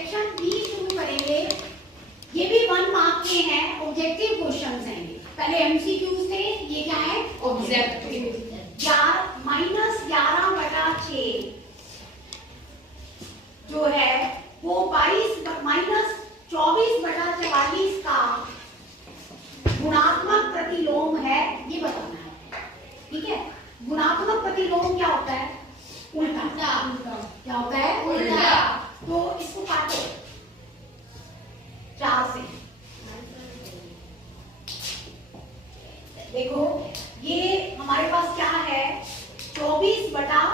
Section B शुरू करेंगे। ये भी 1 मार्क के हैं, ऑब्जेक्टिव क्वेश्चंस हैं। पहले एमसीक्यूज थे, ये क्या है ऑब्जेक्टिव। -11/6 जो है वो 22-24/44 का गुणात्मक प्रतिलोम है, ये बताना है। ठीक है, गुणात्मक प्रतिलोम क्या होता है? उल्टा। क्या होता है? उल्टा। तो इसको काटो 4 से। देखो ये हमारे पास क्या है, 24/44।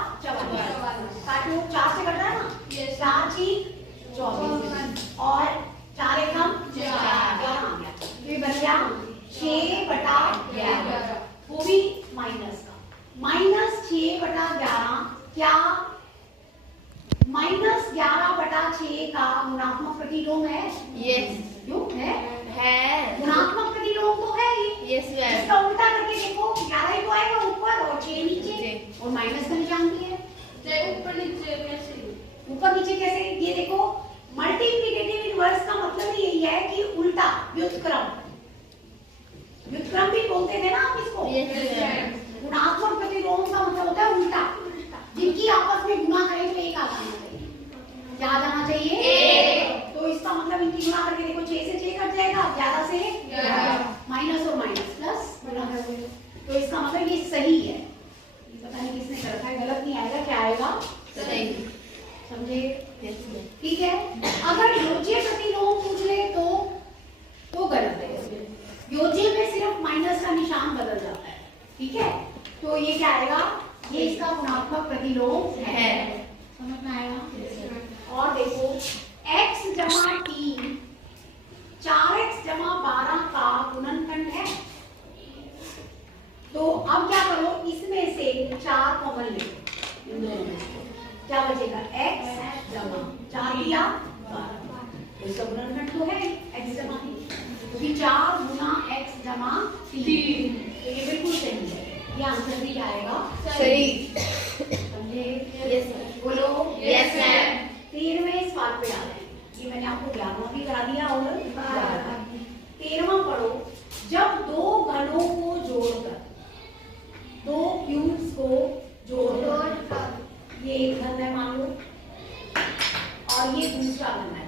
काटो, 4 से कट रहा है ना, 4 की 24 और 4 एकम 11 आ गया। तो ये बन गया 6/11, वो भी माइनस का। -6/11 क्या -11/6 का गुणात्मक प्रतिलोम है? यस। क्यों है? गुणात्मक प्रतिलोम तो है ही। Yes ma'am. इसका उल्टा करके देखो, 11 ही तो आएगा ऊपर और 6 नीचे, और माइनस का निशान भी है। ऊपर नीचे कैसे? ऊपर नीचे कैसे? ये देखो, मल्टीप्लिकेटिव इनवर्स का मतलब यही है कि उल्टा, व्युत्क्रम। व्युत्क्रम भी बोलते थे ना आप इसको। गुणात्मक प्रतिलोम का मतलब होता है उल्टा। जिनकी आपस में गुणा करें तो एक आ जाना चाहिए। क्या आ जाना चाहिए? एक। तो इसका मतलब इनकी गुणा करके देखो, 6 से 6 कट जाएगा, 11 से 11, माइनस और माइनस प्लस। तो इसका मतलब ये सही है। पता नहीं किसने कर रखा है, गलत नहीं आएगा, क्या आएगा? सही। समझे? ठीक है। अगर योज्य प्रतिलोम पूछ ले तो गलत है। योज्य में सिर्फ माइनस का निशान बदल जाता है। ठीक है, तो ये क्या आएगा? ये इसका गुणात्मक प्रतिलोम है। समझ में आएगा? और देखो, x जमा 3 4x जमा 12 का गुणनखंड है। तो अब क्या करो, इसमें से 4 कॉमन ले लो। क्या बचेगा? x जमा 4 दिया 12, इसका गुणनखंड तो है x जमा 3, क्योंकि 4 गुना x जमा 3। तो ये बिल्कुल सही है। ये आंसर भी आएगा सही। समझे? यस बोलो यस मैम। 13वें सवाल पे आ रहे हैं। ये मैंने आपको 11वां भी करा दिया और 13वां पढ़ो। जब 2 घनों को जोड़कर, 2 क्यूब्स को जोड़कर, ये एक घन है मान लो और ये दूसरा घन है।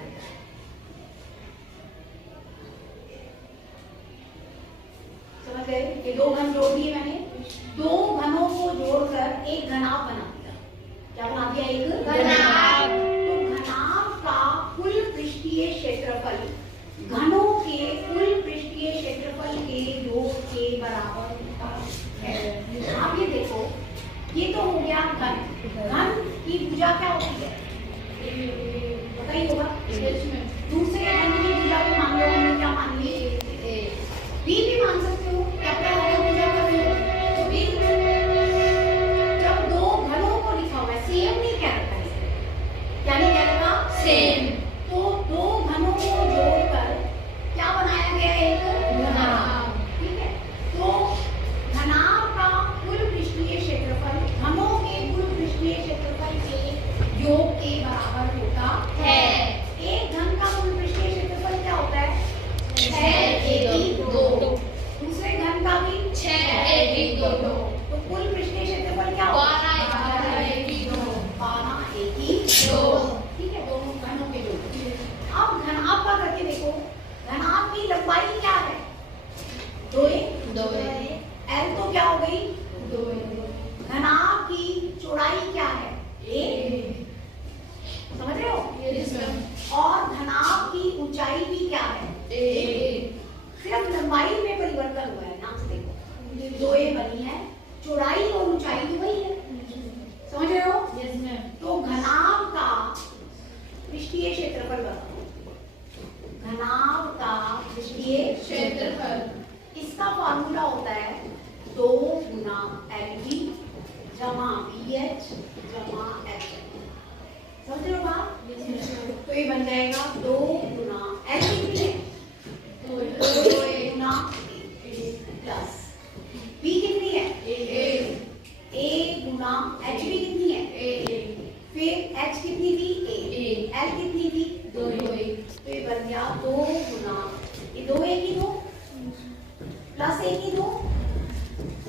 समझ गए? ये 2 घन जोड़ दिए मैंने। 2 घनों को जोड़कर एक घनाभ बना दिया। क्या बना दिया? एक घनाभ। तो घनाभ का कुल पृष्ठीय क्षेत्रफल घनों के कुल पृष्ठीय क्षेत्रफल के योग के बराबर होता है। आप ये देखो, ये तो हो गया घन। घन की भुजा क्या होती है? बताइए होगा। दूसरे घन की भुजा को मान लो, हमने क्या मान ली? बी भी मान सकते हो। क्या क्या होगा भुजा का योग? तो बी। जब 2 घनों को लिखा हुआ है, सेम नहीं कह रखा है, क्या नहीं कह रखा? सेम। तो 2 घनों को जोड़कर क्या बनाया गया? एक घनाभ। ठीक है, तो घनाभ का कुल पृष्ठीय क्षेत्रफल घनों के कुल पृष्ठीय क्षेत्रफल के योग के बराबर होता है। एक घन का कुल पृष्ठीय क्षेत्रफल क्या होता है? 6 दूसरे घन का भी 6 तो कुल पृष्ठीय क्षेत्रफल क्या होगा? 12 ठीक है, दोनों घनों के योग। अब घनाभ का करके देखो, घनाभ की लंबाई क्या है? 2 L तो क्या हो गई? 2। घनाभ की चौड़ाई क्या है? 1। समझ रहे हो? और घनाभ की ऊंचाई भी क्या है? 1। सिर्फ लंबाई में परिवर्तन हुआ है, नाम से देखो। 2 बनी है, चौड़ाई और ऊंचाई तो वही है। समझ रहे हो? Yes ma'am. तो घनाभ का पृष्ठीय क्षेत्रफल बताओ। घनाभ का पृष्ठीय क्षेत्रफल, इसका फॉर्मूला होता है 2 गुना LB जमा BH जमा H। समझ रहे हो बात? तो ये बन जाएगा 2 गुना L कितनी है? 2 गुना प्लस B कितनी है? A गुना H भी कितनी है? फिर H कितनी थी? A। L कितनी थी? 2 2 गुना ये 2 1 ही 2 प्लस 1 ही 2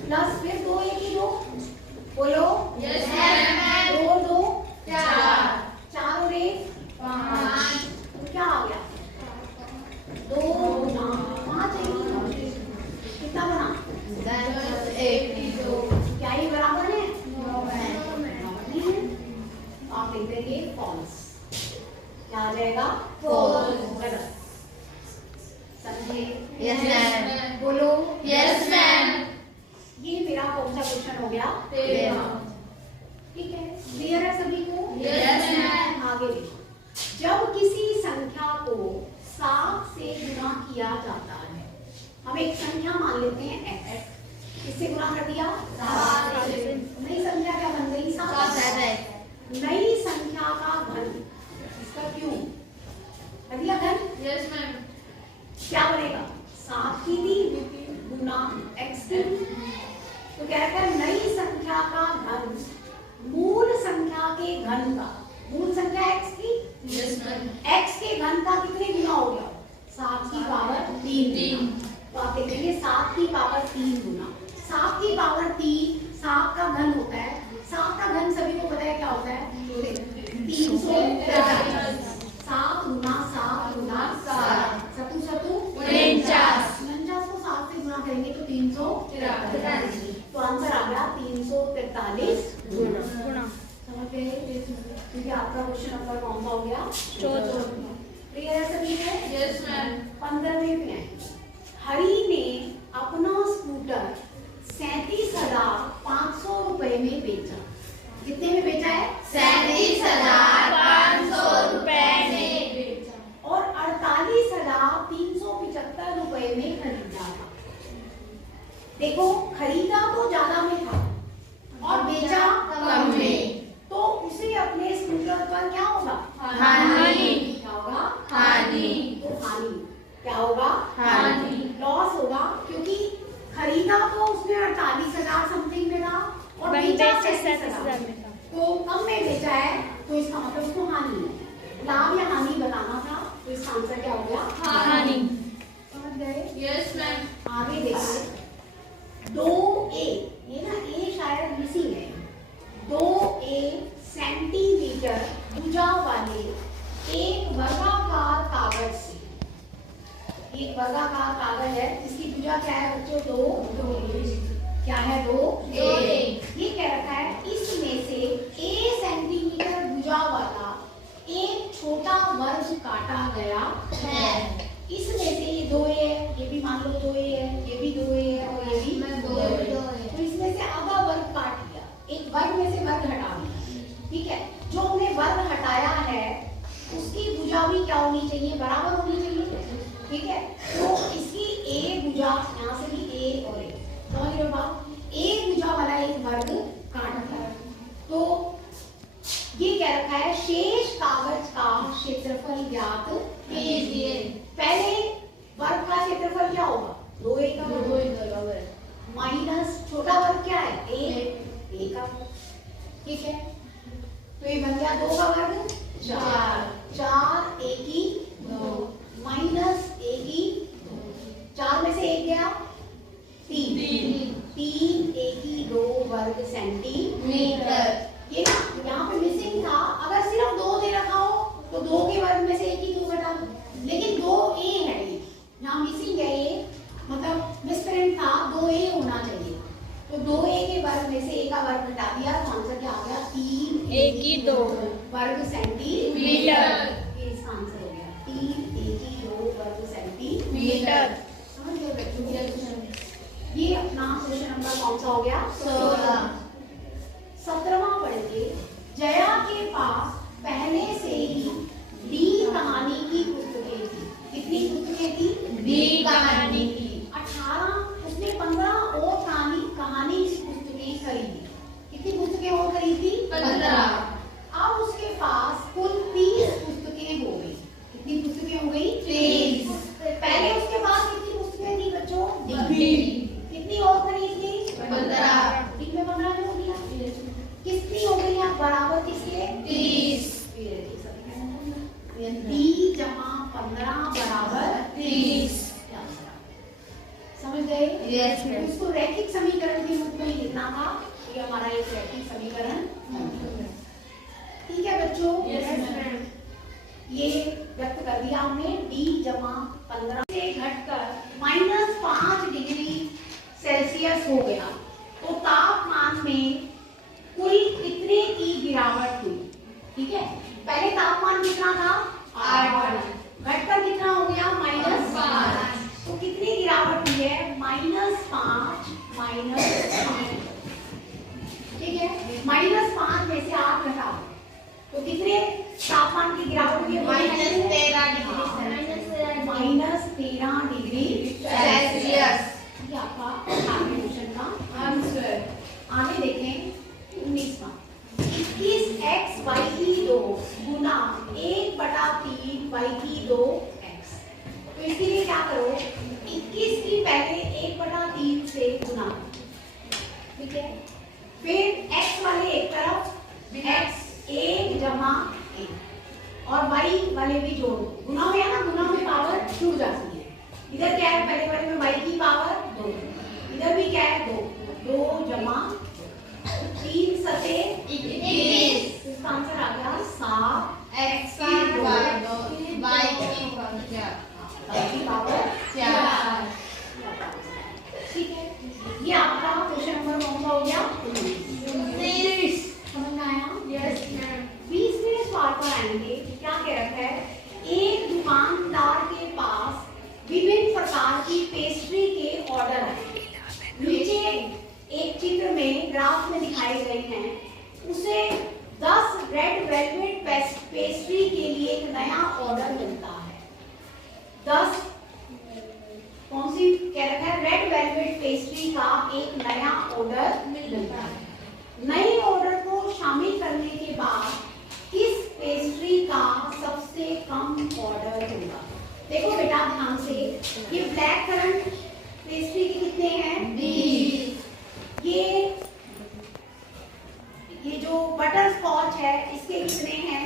प्लस फिर 2 1 ही 2 बोलो यस मैम 2 2 4 4 और 1 5 तो क्या आ गया 2 गुना 5 कितना बना 82 क्या ये बराबर है नो मैम नहीं है तो आप लिख देंगे फॉल्स क्या आ जाएगा False. गलत समझे यस मैम बोलो यस मैम ये मेरा कौन सा क्वेश्चन हो गया 13 ठीक है क्लियर है सभी को यस मैम आगे देखो जब किसी संख्या को 7 से गुना किया जाता है हम एक संख्या मान लेते हैं x किससे गुना कर दिया 7 से। नई संख्या क्या बन गई 7 नई संख्या का घन इसका क्यूब कर दिया घन यस मैम क्या बनेगा 7 की 3 गुना x क्यूब तो कहता है नई संख्या का घन मूल संख्या के घन का मूल संख्या x थी यस मैम x के घन का कितने गुना हो गया 7 की पावर 3 तो आप देखेंगे 7 की पावर 3 गुना 7 की पावर 3 7 का घन होता है 7 का घन सभी को पता है क्या होता है 343 7 गुना 7 गुना 7 सतु सतु 49 49 को 7 से गुना करेंगे तो 343 तो आंसर आ गया 343 गुना समझ गए क्योंकि आपका क्वेश्चन नंबर कौन सा हो गया 14 क्लियर है सभी को यस मैम 15वें में हरी ने अपना स्कूटर 37,500 रुपए में बेचा कितने में बेचा है 37,500 रुपए में और 48,375 रुपए में खरीदा था देखो खरीदा तो ज्यादा में था और बेचा कम में तो उसे अपने स्कूटर पर क्या होगा हानि क्या होगा हानि तो हानि क्या होगा हानि लॉस होगा क्योंकि खरीदा तो उसने 48,000 समथिंग में था और बेचा 37,000 में था तो कम में बेचा है तो इसका मतलब उसको हानि है लाभ या हानि बताना था तो इसका आंसर क्या हो गया हानि समझ गए यस मैम आगे देखिए 2a ये ना a शायद मिसिंग है 2a सेंटीमीटर भुजा वाले एक वर्गाकार कागज से एक वर्गाकार कागज है इसकी भुजा क्या है बच्चों 2 क्या है 2 ये कह रखा है इसमें से a सेंटीमीटर भुजा वाला एक छोटा वर्ग काटा गया है इसमें से ये 2a है ये भी मान लो 2a है ये भी 2a है और ये भी 2a है तो इसमें से आधा वर्ग काट दिया एक वर्ग में से वर्ग हटा दिया ठीक है जो हमने वर्ग हटाया है उसकी भुजा भी क्या होनी चाहिए बराबर होनी चाहिए ठीक है तो इसकी a भुजा यहाँ से भी a और a समझ रहे हो बात a भुजा वाला एक वर्ग काट दिया तो ये कह रखा है शेष कागज का क्षेत्रफल ज्ञात कीजिए पहले वर्ग का क्षेत्रफल क्या होगा 2a का माइनस छोटा वर्ग क्या है a का ठीक है तो ये बन गया 2 का वर्ग 4 a की 2 माइनस a की 4 में से 1 गया 3 a की 2 वर्ग सेंटीमीटर ये ना यहाँ पे मिसिंग था अगर सिर्फ 2 दे रखा हो तो 2 के वर्ग में से 1 ही 2 घटा दो लेकिन 2a है ये यहाँ मिसिंग है ये मतलब मिसप्रिंट था 2a होना चाहिए तो 2a के वर्ग में से a का वर्ग घटा दिया तो आंसर क्या आ गया 3 a की 2 वर्ग सेंटीमीटर ये इसका आंसर जमा 15 बराबर 30। समझ गए? Yes, ma'am. इसको रैखिक समीकरण के रूप में लिखना था। ये हमारा एक रैखिक समीकरण। ठीक है बच्चों? Yes, ma'am. ये व्यक्त कर दिया हमने। d जमा 15 से घटकर -5 डिग्री सेल्सियस हो गया तो तापमान में कुल कितने की गिरावट हुई? ठीक है, पहले तापमान कितना था? 8। घटकर कितना हो गया? -5। तो कितनी गिरावट हुई है? -5 ठीक है, -5 में से 8 घटाओ तो कितने तापमान की गिरावट हुई है? -13 डिग्री सेल्सियस। ये आपका क्वेश्चन का आंसर। आगे देखें 19वां। 21x/2 गुना 1/3 y/2x। तो इसके लिए क्या करो? 21 की पहले 1/3 से गुना, ठीक है, फिर x वाले एक तरफ x 1 जमा 1 और y वाले भी जोड़ दो। गुना हो गया ना, गुना में पावर छूट जाती है। इधर क्या है? पहले वाले में y की पावर 2, इधर भी क्या है? 2 जमा 3 सते 21। इसका आंसर आ गया 7 x की y की पावर 4। ठीक है, ये आपका क्वेश्चन नंबर कौन सा हो गया? 19। समझ में आया? Yes, ma'am. 20वें सवाल पर आएंगे। क्या कह रखा है? एक दुकानदार के पास विभिन्न प्रकार की पेस्ट्री के ऑर्डर हैं। नीचे एक चित्र में ग्राफ में दिखाए गए हैं। उसे 10 रेड वेलवेट पेस्ट्री के लिए एक नया ऑर्डर मिलता है। 10 कौन सी कह रखा है? रेड वेलवेट पेस्ट्री का एक नया ऑर्डर मिलता है। नए ऑर्डर को शामिल करने के बाद किस पेस्ट्री का सबसे कम ऑर्डर होगा? देखो बेटा ध्यान से, ये ब्लैक करंट पेस्ट्री के कितने हैं? 20। ये जो बटर स्कॉच है इसके कितने हैं?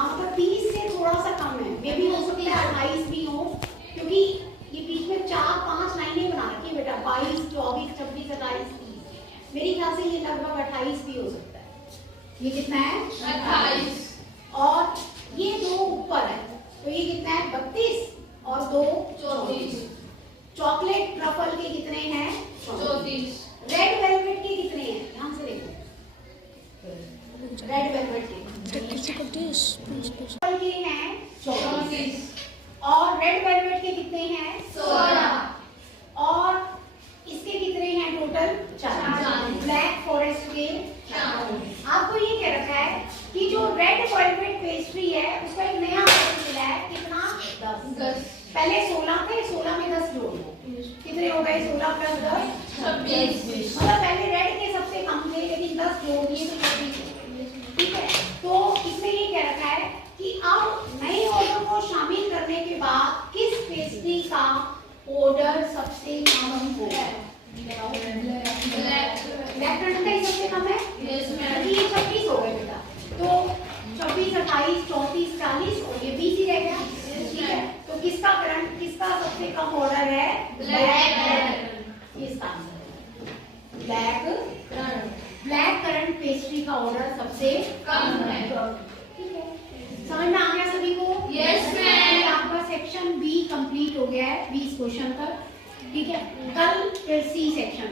मतलब 30 से थोड़ा सा कम है। मे भी हो सकता है 28 भी हो, क्योंकि ये बीच में 4-5 लाइनें बना रखी है बेटा। 22, 24, 26, 28, 30। मेरे ख्याल से ये लगभग 28 भी हो सकता है। ये कितना है? 28। और ये दो ऊपर है तो ये कितना है? 32 और 2 34। चॉकलेट ट्रफल के कितने हैं? 34। रेड वेलवेट के कितने हैं? ध्यान से देखो, रेड वेलवेट के ट्रफल के हैं 34 और रेड वेलवेट के कितने हैं? 16 और इसके कितने हैं टोटल? 40। ब्लैक फॉरेस्ट के 40। आपको ये कह रखा है कि जो रेड वेलवेट पेस्ट्री है उसका एक नया ऑर्डर मिला है। कितना? 10। पहले 16 थे, 16 में 10 जोड़ दो, कितने हो गए? 16 + 10 26। मतलब पहले रेड के सबसे कम थे लेकिन 10 जोड़ दिए तो 26। ठीक है, तो इसमें ये कह रखा है कि अब नए ऑर्डर को शामिल करने के बाद किस पेस्ट्री का ऑर्डर सबसे कम होगा? ब्लैक करंट का ही सबसे कम है। Yes, ma'am. ये 26 हो गए बेटा, तो 24, 28, 34, 40 और ये 20 ही रह गया। ठीक है, तो किसका करंट, किसका सबसे कम ऑर्डर है? ब्लैक। इसका आंसर ब्लैक करंट पेस्ट्री का ऑर्डर सबसे कम है। ठीक है, समझ में आ गया सभी को? Yes, ma'am. आपका सेक्शन बी कंप्लीट हो गया है 20 क्वेश्चन तक। ठीक है, कल फिर सी सेक्शन